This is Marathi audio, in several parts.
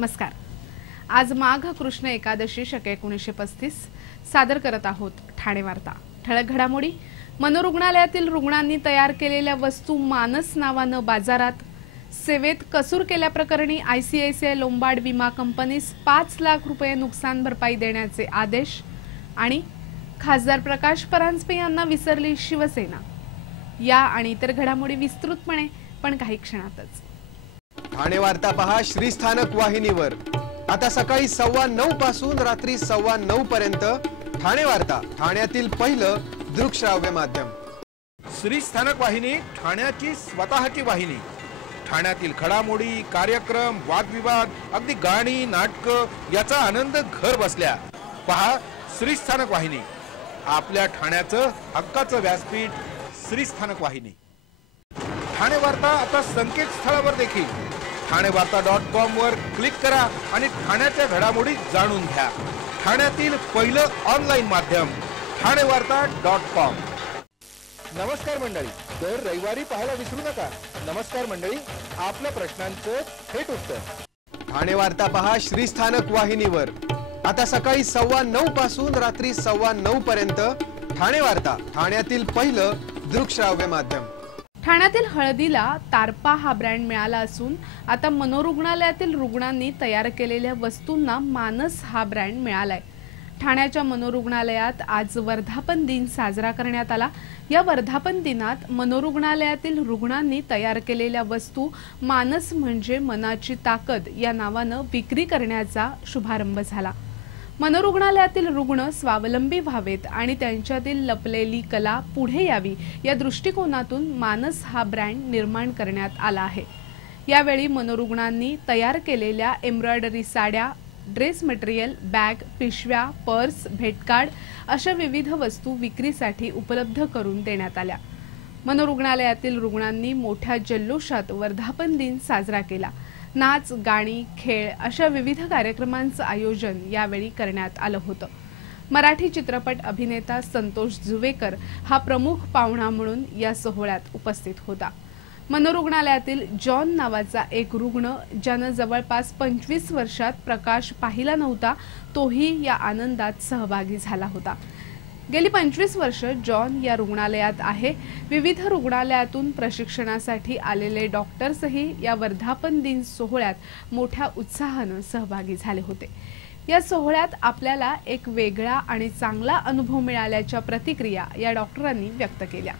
नमस्कार। आज माघ कृष्ण एकादशी शक 1935 सादर करत आहोत ठाणे वार्ता। ठळक घडामोडी। मनोरुग्णालयातील रुग्णांनी तयार केलेल्या वस्तू मानस नावानं बाजारात। सेवेत कसूर केल्याप्रकरणी आयसीआयसीआय लोंबार्ड विमा कंपनीस 5 लाख रुपये नुकसान भरपाई देण्याचे आदेश। आणि खासदार प्रकाश परांजपे यांना विसरली शिवसेना। या आणि इतर घडामोडी विस्तृतपणे पण काही क्षणातच। ठाणे वार्ता पहा श्रीस्थानक वाहिनीवर। आता सकाळी 9:15 पासून रात्री 9:15 पर्यंत ठाणे वार्ता, ठाण्यातील पहिलं दृकश्राव्य माध्यम। श्रीस्थानक वाहिनी ठाण्याची स्वतःची वाहिनी। ठाण्यातील घडामोडी, कार्यक्रम, वादविवाद, अगदी गाणी, नाटक याचा आनंद घर बसल्या पहा श्रीस्थानक वाहिनी। आपल्या ठाण्याचं हक्काचं व्यासपीठ श्रीस्थानक वाहिनी। ठाणे वार्ता आता संकेतस्थळावर देखील ठाणेवार्ता.com वर क्लिक करा आणि ठाण्याच्या घडामोडी जाणून घ्या। ठाण्यातील पहिलं ऑनलाईन माध्यम ठाणेवार्ता.com। नमस्कार मंडळी, दर रविवारी पाहायला विसरू नका। नमस्कार मंडळी, आपल्या प्रश्नांचं थेट उत्तर। ठाणे वार्ता पहा श्रीस्थानक वाहिनीवर। आता सकाळी 9:15 पासून रात्री 9:15 पर्यंत ठाणे वार्ता, ठाण्यातील पहिलं दृकश्राव्य माध्यम। ठाण्यातील हळदीला तारपा हा ब्रँड मिळाला असून आता मनोरुग्णालयातील रुग्णांनी तयार केलेल्या वस्तूंना मानस हा ब्रँड मिळालाय। ठाण्याच्या मनोरुग्णालयात आज वर्धापन दिन साजरा करण्यात आला। या वर्धापन दिनात मनोरुग्णालयातील रुग्णांनी तयार केलेल्या वस्तू मानस म्हणजे मनाची ताकद या नावानं विक्री करण्याचा शुभारंभ झाला। मनोरुग्णालयातील रुग्ण स्वावलंबी व्हावेत आणि त्यांच्यातील लपलेली कला पुढे यावी या दृष्टिकोनातून मानस हा ब्रँड निर्माण करण्यात आला आहे। यावेळी मनोरुग्णांनी तयार केलेल्या एम्ब्रॉयडरी साड्या, ड्रेस मटेरियल, बॅग, पिशव्या, पर्स, भेटकार्ड अशा विविध वस्तू विक्रीसाठी उपलब्ध करून देण्यात आल्या। मनोरुग्णालयातील रुग्णांनी मोठ्या जल्लोषात वर्धापन दिन साजरा केला। नाच, गाणी, खेळ अशा विविध कार्यक्रमांचं आयोजन यावेळी करण्यात आलं होतं। मराठी चित्रपट अभिनेता संतोष जुवेकर हा प्रमुख पाहुणा म्हणून या सोहळ्यात उपस्थित होता। मनोरुग्णालयातील जॉन नावाचा एक रुग्ण ज्यानं जवळपास 25 वर्षात प्रकाश पाहिला नव्हता, तोही या आनंदात सहभागी झाला होता। गेली 25 वर्ष जॉन या रुग्णालयात आहे। विविध रुग्णालयातून प्रशिक्षणासाठी आलेले डॉक्टर्सही या वर्धापन दिन सोहळ्यात मोठ्या उत्साहानं सहभागी झाले होते। या सोहळ्यात आपल्याला एक वेगळा आणि चांगला अनुभव मिळाल्याच्या प्रतिक्रिया या डॉक्टरांनी व्यक्त केल्या।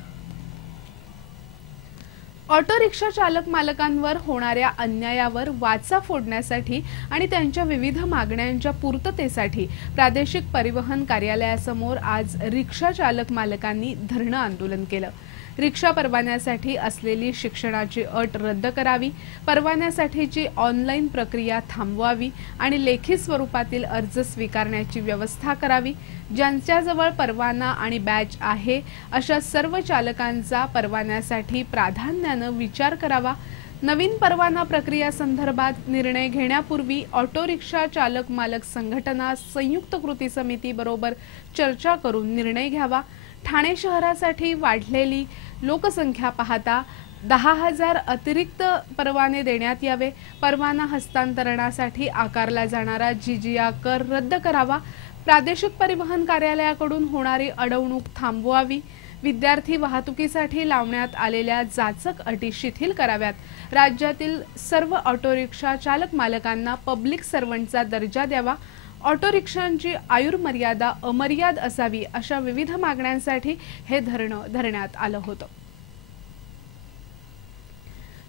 ऑटो रिक्षा चालक मालकांवर होणाऱ्या अन्यायावर वाचा फोडण्यासाठी आणि त्यांच्या विविध मागण्यांच्या पूर्ततेसाठी प्रादेशिक परिवहन कार्यालयासमोर आज रिक्षा चालक मालकांनी धरणं आंदोलन केलं। रिक्षा परवान्यासाठी असलेली शिक्षणाची अट रद्द करावी, परवान्यासाठीची ऑनलाईन प्रक्रिया थांबवावी आणि लेखी स्वरूपातील अर्ज स्वीकारण्याची व्यवस्था करावी। ज्यांच्याजवळ परवाना आणि बॅच आहे अशा सर्व चालकांचा परवान्यासाठी प्राधान्यानं विचार करावा। नवीन परवाना प्रक्रिया संदर्भात निर्णय घेण्यापूर्वी ऑटो रिक्षा चालक मालक संघटना संयुक्त कृती समिती बरोबर चर्चा करून निर्णय घ्यावा। ठाणे शहरासाठी वाढलेली लोकसंख्या पाहता 10,000 अतिरिक्त परवाने देण्यात यावे। परवाना हस्तांतरणासाठी आकारला जाणारा जिजिया कर रद्द करावा। प्रादेशिक परिवहन कार्यालयाकडून होणारी अडवणूक थांबवावी। विद्यार्थी वाहतुकीसाठी लावण्यात आलेल्या जाचक अटी शिथिल कराव्यात। राज्यातील सर्व ऑटो रिक्षा चालक मालकांना पब्लिक सर्व्हंटचा दर्जा द्यावा। ऑटो रिक्षांची आयुर्मर्यादा अमर्याद असावी अशा विविध मागण्यांसाठी हे धरणं धरण्यात आलं होतं।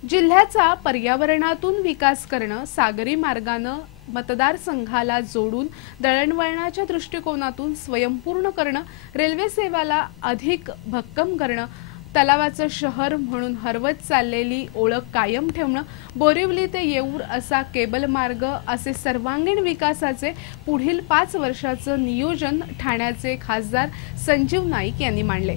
जिल्ह्याचा पर्यावरणातून विकास करणं, सागरी मार्गानं मतदारसंघाला जोडून दळणवळणाच्या दृष्टिकोनातून स्वयंपूर्ण करणं, रेल्वे सेवेला अधिक भक्कम करणं, तलावाचं शहर म्हणून हरवत चाललेली ओळख कायम ठेवणं, बोरिवली ते येऊर असा केबल मार्ग असे सर्वांगीण विकासाचे पुढील 5 वर्षाचं नियोजन ठाण्याचे खासदार संजीव नाईक यांनी मांडले।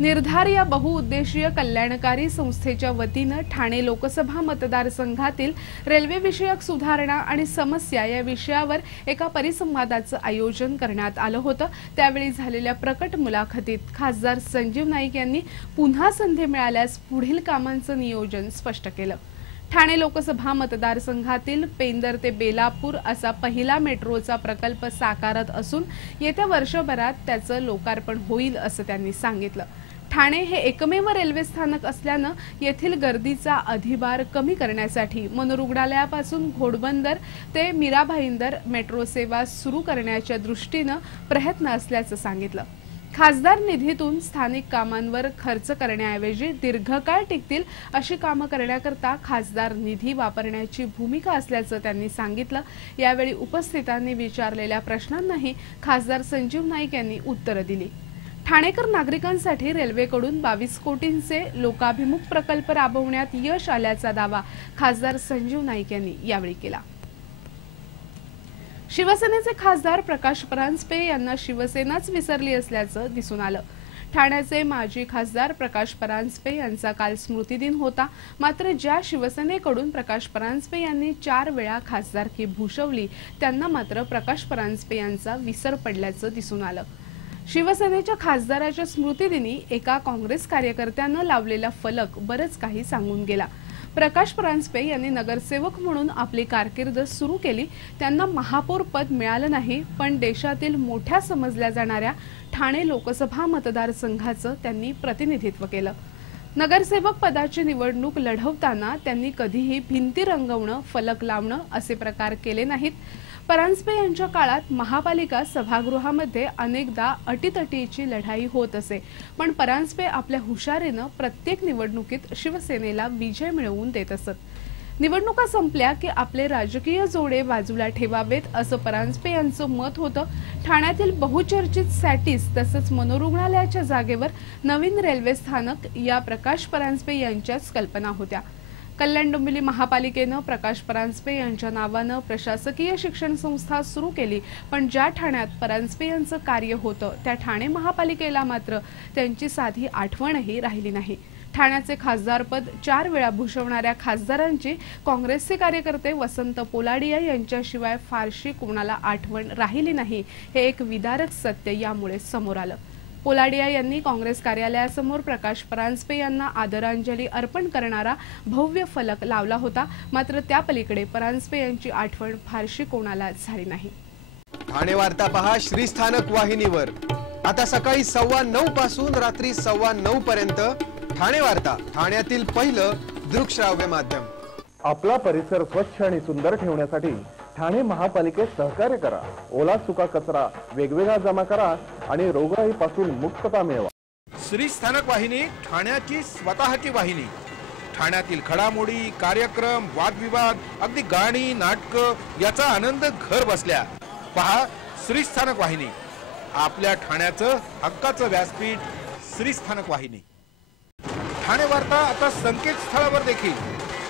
निर्धार या बहुउद्देशीय कल्याणकारी संस्थेच्या वतीनं ठाणे लोकसभा मतदारसंघातील रेल्वे विषयक सुधारणा आणि समस्या या विषयावर एका परिसंवादाचं आयोजन करण्यात आलं होतं। त्यावेळी झालेल्या प्रकट मुलाखतीत खासदार संजीव नाईक यांनी पुन्हा संधी मिळाल्यास पुढील कामांचं नियोजन स्पष्ट केलं। ठाणे लोकसभा मतदारसंघातील पेंदर ते बेलापूर असा पहिला मेट्रोचा प्रकल्प साकारत असून येत्या वर्षभरात त्याचं लोकार्पण होईल असं त्यांनी सांगितलं। ठाणे हे एकमेव रेल्वे स्थानक असल्यानं येथील गर्दीचा अधिभार कमी करण्यासाठी मनोरुग्णालयापासून घोडबंदर ते मीरा भाईंदर मेट्रो सेवा सुरू करण्याच्या दृष्टीनं प्रयत्न असल्याचं सांगितलं। खासदार निधीतून स्थानिक कामांवर खर्च करण्याऐवजी दीर्घकाळ टिकतील अशी कामं करण्याकरता खासदार निधी वापरण्याची भूमिका असल्याचं त्यांनी सांगितलं। यावेळी उपस्थितांनी विचारलेल्या प्रश्नांनाही खासदार संजीव नाईक यांनी उत्तरं दिली। ठाणेकर नागरिकांसाठी रेल्वेकडून 22 कोटींचे लोकाभिमुख प्रकल्प राबवण्यात यश आल्याचा दावा खासदार संजीव नाईक यांनी यावेळी केला। शिवसेनेचे खासदार प्रकाश परांजपे यांना शिवसेनाच विसरली असल्याचं दिसून आलं। ठाण्याचे माजी खासदार प्रकाश परांजपे यांचा काल स्मृतिदिन होता। मात्र ज्या शिवसेनेकडून प्रकाश परांजपे यांनी 4 वेळा खासदारकी भूषवली त्यांना मात्र प्रकाश परांजपे यांचा विसर पडल्याचं दिसून आलं। शिवसेनेच्या खासदाराच्या स्मृतिदिनी एका काँग्रेस कार्यकर्त्यानं लावलेला फलक बरंच काही सांगून गेला। प्रकाश परांजपे यांनी नगरसेवक म्हणून आपली कारकीर्द सुरू केली। त्यांना महापौर पद मिळालं नाही, पण देशातील मोठ्या समजल्या जाणाऱ्या ठाणे लोकसभा मतदारसंघाचं त्यांनी प्रतिनिधित्व केलं। नगरसेवक पदाची निवडणूक लढवताना त्यांनी कधीही भिंती रंगवणं, फलक लावणं असे प्रकार केले नाहीत। परांजपे यांच्या काळात महापालिका सभागृहामध्ये अनेकदा अटीतटीची लढाई होत असे, पण परांजपे आपल्या हुशारीनं प्रत्येक निवडणुकीत शिवसेनेला विजय मिळवून देत असत। निवडणुका संपल्या की आपले राजकीय जोडे बाजूला ठेवावेत असं परांजपे यांचं मत होतं। ठाण्यातील बहुचर्चित सॅटिस तसंच मनोरुग्णालयाच्या जागेवर नवीन रेल्वे स्थानक या प्रकाश परांजपे यांच्याच कल्पना होत्या। कल्याण डोंबिवली महापालिकेनं प्रकाश परांजपे यांच्या नावानं प्रशासकीय शिक्षण संस्था सुरू केली, पण ज्या ठाण्यात परांजपे यांचं कार्य होतं त्या ठाणे महापालिकेला मात्र त्यांची साधी आठवणही राहिली नाही। ठाण्याचे खासदारपद 4 वेळा भूषवणाऱ्या खासदारांची काँग्रेसचे कार्यकर्ते वसंत पोलाडिया यांच्याशिवाय फारशी कोणाला आठवण राहिली नाही, हे एक विदारक सत्य यामुळे समोर आलं। पोलाडिया यांनी काँग्रेस कार्यालयासमोर प्रकाश परांजपे यांना आदरांजली अर्पण करणारा भव्य फलक लावला होता, मात्र त्या पलीकडे परांजपे यांची आठवण फारशी कोणाला झाली नाही। ठाणे वार्ता पहा श्रीस्थानक वाहिनीवर आता सकाळी 9:15 पासून रात्री 9:15 पर्यंत ठाणे वार्ता, ठाण्यातील पहिलं दृकश्राव्य माध्यम। आपला परिसर स्वच्छ आणि सुंदर ठेवण्यासाठी ठाणे महापालिकेत सहकार्य करा। ओला सुका कचरा वेगवेगळा जमा करा आणि रोगराईपासून मुक्तता मिळवा। श्रीस्थानक वाहिनी ठाण्याची स्वतःची वाहिनी। ठाण्यातील घडामोडी, कार्यक्रम, वादविवाद, अगदी गाणी, नाटकं याचा आनंद घर बसल्या पहा श्रीस्थानक वाहिनी। आपल्या ठाण्याचं हक्काचं व्यासपीठ श्रीस्थानक वाहिनी। ठाणे वार्ता आता संकेतस्थळावर देखील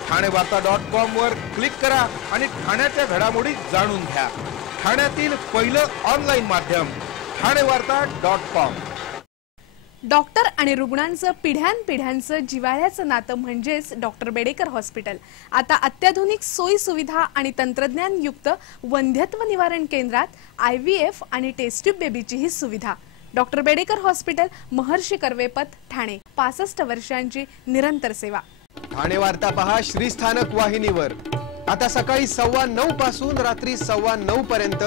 ठाणेवार्ता.com वर क्लिक करा आणि ठाण्याच्या घडामोडी जाणून घ्या। ठाण्यातील पहिलं ऑनलाईन माध्यम ठाणेवार्ता.com। डॉक्टर आणि रुग्णांचं पिढ्यानपिढ्यांचं जिव्हाळ्याचं नातं म्हणजेच डॉक्टर बेडेकर हॉस्पिटल। आता अत्याधुनिक सोयी सुविधा आणि तंत्रज्ञान युक्त वंध्यत्व निवारण केंद्रात IVF आणि टेस्ट ट्यूब बेबीचीही सुविधा। डॉक्टर बेडेकर हॉस्पिटल, महर्षी कर्वेपथ, ठाणे। 65 वर्षांची निरंतर सेवा। ठाणे वार्ता पहा श्रीस्थानक वाहिनीवर आता सकाळी 9:15 पासून रात्री 9:15 पर्यंत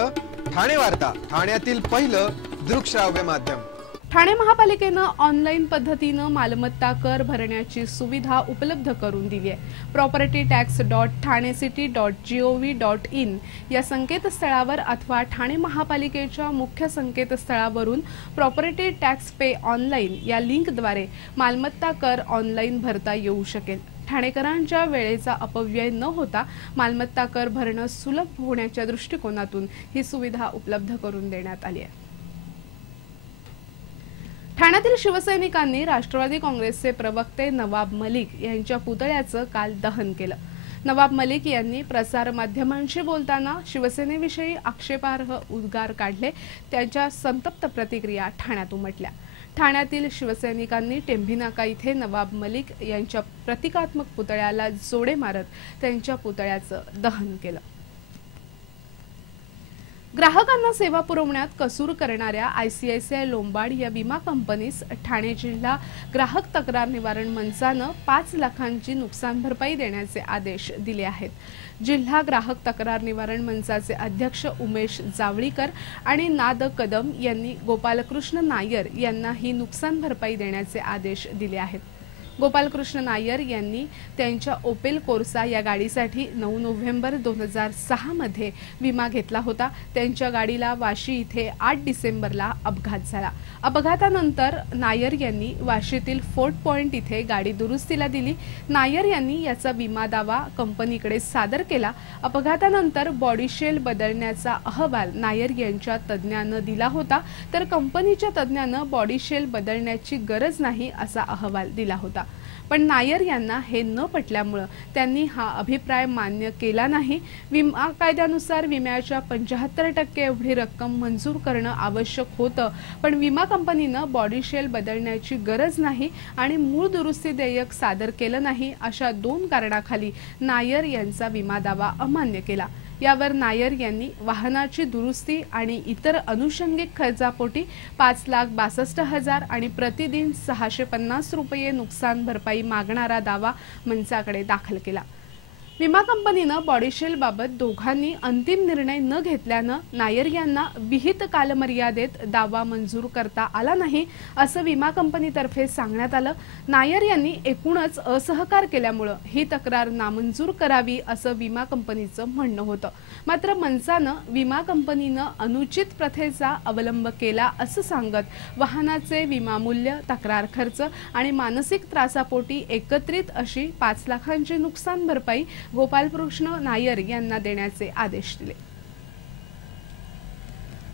ठाणे वार्ता, ठाण्यातील पहिलं दृकश्राव्य माध्यम। ठाणे महापालिकेनं ऑनलाईन पद्धतीनं मालमत्ता कर भरण्याची सुविधा उपलब्ध करून दिली आहे। propertytax.thanecity.gov.in या संकेतस्थळावर अथवा ठाणे महापालिकेच्या मुख्य संकेतस्थळावरून प्रॉपर्टी टॅक्स पे ऑनलाईन या लिंकद्वारे मालमत्ता कर ऑनलाईन भरता येऊ शकेल। ठाणेकरांच्या वेळेचा अपव्यय न होता मालमत्ता कर भरणं सुलभ होण्याच्या दृष्टिकोनातून ही सुविधा उपलब्ध करून देण्यात आली आहे। ठाण्यातील शिवसैनिकांनी राष्ट्रवादी काँग्रेसचे प्रवक्ते नवाब मलिक यांच्या पुतळ्याचं काल दहन केलं। नवाब मलिक यांनी प्रसार माध्यमांशी बोलताना शिवसेनेविषयी आक्षेपार्ह उद्गार काढले। त्यांच्या संतप्त प्रतिक्रिया ठाण्यात उमटल्या। ठाण्यातील शिवसैनिकांनी टेंभीनाका इथे नवाब मलिक यांच्या प्रतिकात्मक पुतळ्याला जोडे मारत त्यांच्या पुतळ्याचं दहन केलं। ग्राहकांना सेवा पुरवण्यात कसूर करणाऱ्या ICICI लोंबार्ड या विमा कंपनीस ठाणे जिल्हा ग्राहक तक्रार निवारण मंचानं 5 लाखांची नुकसान भरपाई देण्याचे आदेश दिले आहेत। जिल्हा ग्राहक तक्रार निवारण मंचाचे अध्यक्ष उमेश जावळीकर आणि नाद कदम यांनी गोपालकृष्ण नायर यांना ही नुकसान भरपाई देण्याचे आदेश दिले आहेत। गोपालकृष्ण नायर यांनी त्यांच्या ओपेल कोर्सा या गाडीसाठी 9 नोव्हेंबर 2006 मध्ये विमा घेतला होता। त्यांच्या गाडीला वाशी इथे 8 डिसेंबरला अपघात झाला। अपघातानंतर नायर यांनी वाशीतील फोर्ट पॉइंट इथे गाडी दुरुस्तीला दिली। नायर यांनी याचा विमा दावा कंपनीकडे सादर केला। अपघातानंतर बॉडी शेल बदलण्याचा अहवाल नायर यांच्या तज्ञानं दिला होता, तर कंपनीच्या तज्ञानं बॉडी शेल बदलण्याची गरज नाही असा अहवाल दिला होता। पण नायर यांना हे न पटल्यामुळे त्यांनी हा अभिप्राय मान्य केला नाही। विमा कायद्यानुसार विम्याच्या 75% एवढी रक्कम मंजूर करणं आवश्यक होतं, पण विमा कंपनीनं बॉडी शेल बदलण्याची गरज नाही आणि मूळ दुरुस्ती देयक सादर केलं नाही अशा 2 कारणाखाली नायर यांचा विमा दावा अमान्य केला। यावर नायर यांनी वाहनाची दुरुस्ती आणि इतर अनुषंगिक खर्चापोटी 5,62,000 आणि प्रतिदिन 650 रुपये नुकसान भरपाई मागणारा दावा मंचाकडे दाखल केला। विमा कंपनीनं बॉडीशेल बाबत दोघांनी अंतिम निर्णय न घेतल्यानं नायर यांना विहित कालमर्यादेत दावा मंजूर करता आला नाही असं विमा कंपनीतर्फे सांगण्यात आलं। नायर यांनी एकूणच असहकार केल्यामुळे ही तक्रार नामंजूर करावी असं विमा कंपनीचं म्हणणं होतं। मात्र मंचानं विमा कंपनीनं अनुचित प्रथेचा अवलंब केला असं सांगत वाहनाचे विमा मूल्य, तक्रार खर्च आणि मानसिक त्रासापोटी एकत्रित अशी 5 लाखांची नुकसान भरपाई गोपालकृष्ण नायर यांना देण्याचे आदेश दिले।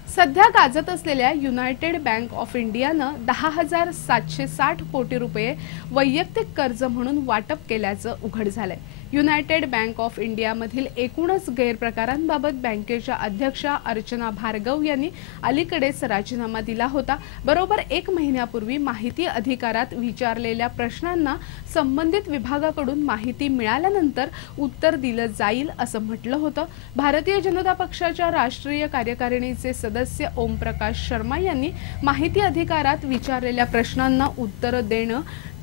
सध्या गाजत असलेल्या युनायटेड बँक ऑफ इंडियानं 10,760 कोटी रुपये वैयक्तिक कर्ज म्हणून वाटप केल्याचं उघड झालंय। युनायटेड बँक ऑफ इंडियामधील एकूणच गैरप्रकारांबाबत बँकेच्या अध्यक्षा अर्चना भार्गव यांनी अलीकडेच राजीनामा दिला होता। बरोबर 1 महिन्यापूर्वी माहिती अधिकारात विचारलेल्या प्रश्नांना संबंधित विभागाकडून माहिती मिळाल्यानंतर उत्तर दिलं जाईल असं म्हटलं होतं। भारतीय जनता पक्षाच्या राष्ट्रीय कार्यकारिणीचे सदस्य ओमप्रकाश शर्मा यांनी माहिती अधिकारात विचारलेल्या प्रश्नांना उत्तर देणं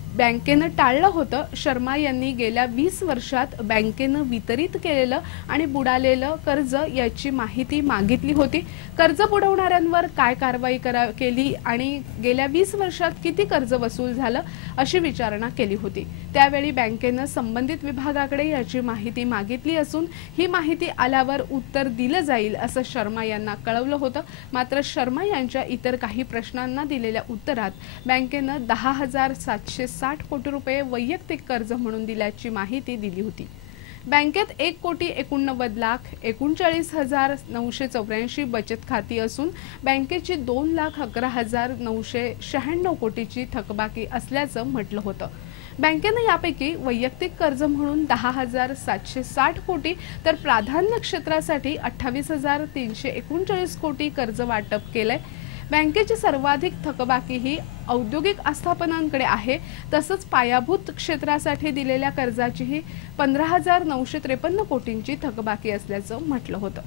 बँकेनं टाळलं होतं। शर्मा यांनी गेल्या 20 वर्षात बँकेनं वितरित केलेलं आणि बुडालेलं कर्ज याची माहिती मागितली होती। कर्ज बुडवणाऱ्यांवर काय कारवाई केली आणि गेल्या 20 वर्षात किती कर्ज वसूल झालं अशी विचारणा केली होती। त्यावेळी बँकेनं संबंधित विभागाकडे याची माहिती मागितली असून ही माहिती आल्यावर उत्तर दिलं जाईल असं शर्मा यांना कळवलं होतं। मात्र शर्मा यांच्या इतर काही प्रश्नांना दिलेल्या उत्तरात बँकेनं 10,760 कोटी रुपये वैयक्तिक कर्ज म्हणून दिल्याची माहिती दिली होती। बँकेत 1,39,39,984 बचत खाती असून बँकेची 2,11,996 कोटीची थकबाकी असल्याचं म्हटलं होतं। बँकेनं यापैकी वैयक्तिक कर्ज म्हणून 10,760 कोटी तर प्राधान्य क्षेत्रासाठी 28,339 कोटी कर्ज वाटप केलंय। बँकेची सर्वाधिक थकबाकी ही औद्योगिक आस्थापनांकडे आहे। तसंच पायाभूत क्षेत्रासाठी दिलेल्या कर्जाचीही 15,953 कोटींची थकबाकी असल्याचं म्हटलं होतं।